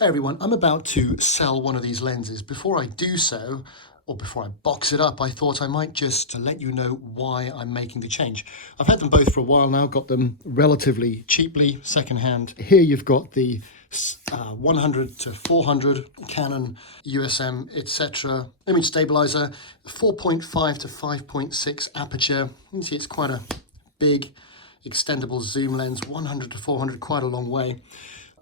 Hey everyone, I'm about to sell one of these lenses. Before I do so, or before I box it up, I thought I might just let you know why I'm making the change. I've had them both for a while now, got them relatively cheaply, secondhand. Here you've got the 100 to 400 Canon USM, etc. image stabilizer, 4.5 to 5.6 aperture. You can see it's quite a big extendable zoom lens, 100 to 400, quite a long way.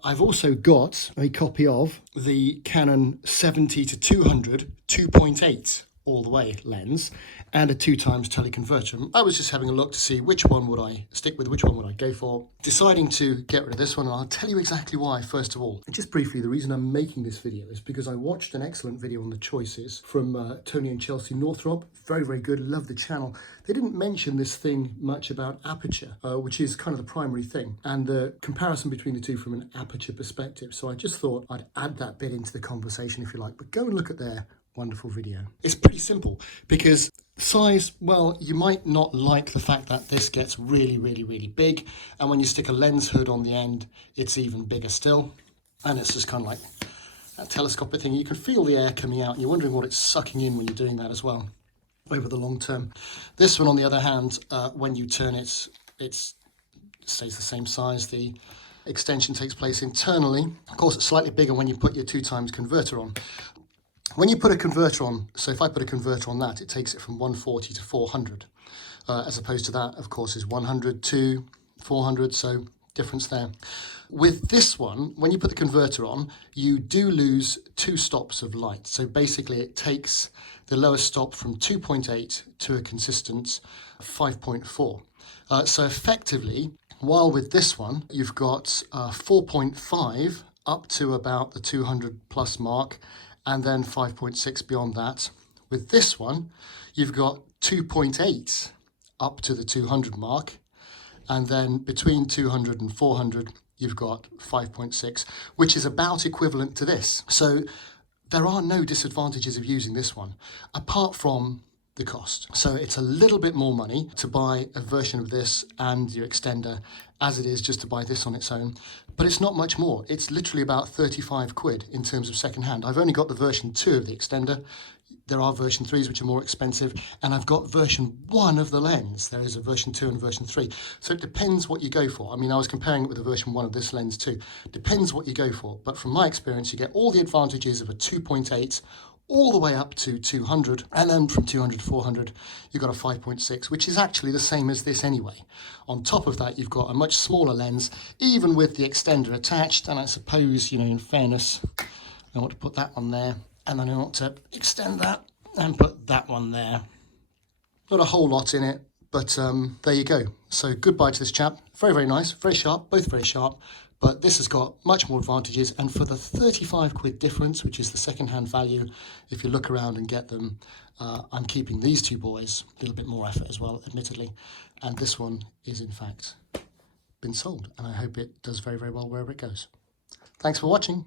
I've also got a copy of the Canon 70 to 200 2.8 all the way lens and a 2x teleconverter. I was just having a look to see which one would I stick with, which one would I go for. Deciding to get rid of this one, and I'll tell you exactly why first of all. And just briefly, the reason I'm making this video is because I watched an excellent video on the choices from Tony and Chelsea Northrop. Very, very good, love the channel. They didn't mention this thing much about aperture, which is kind of the primary thing, and the comparison between the two from an aperture perspective. So I just thought I'd add that bit into the conversation, if you like, but go and look at their wonderful video. It's pretty simple because size, well, you might not like the fact that this gets really, really, really big, and when you stick a lens hood on the end, it's even bigger still, and it's just kind of like that telescopic thing. You can feel the air coming out, and you're wondering what it's sucking in when you're doing that as well over the long term. This one, on the other hand, when you turn it, it stays the same size. The extension takes place internally. Of course, it's slightly bigger when you put your 2x converter on. When you put a converter on, so if I put a converter on that, it takes it from 140 to 400, as opposed to that, of course, is 100 to 400, so difference there. With this one, when you put the converter on, you do lose 2 stops of light. So basically it takes the lowest stop from 2.8 to a consistent 5.4. So effectively, while with this one, you've got 4.5 up to about the 200 plus mark, and then 5.6 beyond that. With this one, you've got 2.8 up to the 200 mark, and then between 200 and 400, you've got 5.6, which is about equivalent to this. So there are no disadvantages of using this one, apart from the cost. So it's a little bit more money to buy a version of this and your extender as it is just to buy this on its own, but it's not much more. It's literally about 35 quid in terms of secondhand. I've only got the version 2 of the extender. There are version 3s which are more expensive, and I've got version 1 of the lens. There is a version 2 and version 3. So it depends what you go for. I mean, I was comparing it with the version 1 of this lens too. Depends what you go for, but from my experience, you get all the advantages of a 2.8 all the way up to 200, and then from 200 to 400 you've got a 5.6, which is actually the same as this anyway. On top of that, you've got a much smaller lens, even with the extender attached, and I suppose, you know, in fairness, I want to put that one there, and then I want to extend that and put that one there. Not a whole lot in it, but there you go. So goodbye to this chap. Very, very nice, very sharp, both very sharp. But this has got much more advantages, and for the 35 quid difference, which is the second-hand value, if you look around and get them, I'm keeping these two boys. A little bit more effort as well, admittedly, and this one is in fact been sold, and I hope it does very, very well wherever it goes. Thanks for watching.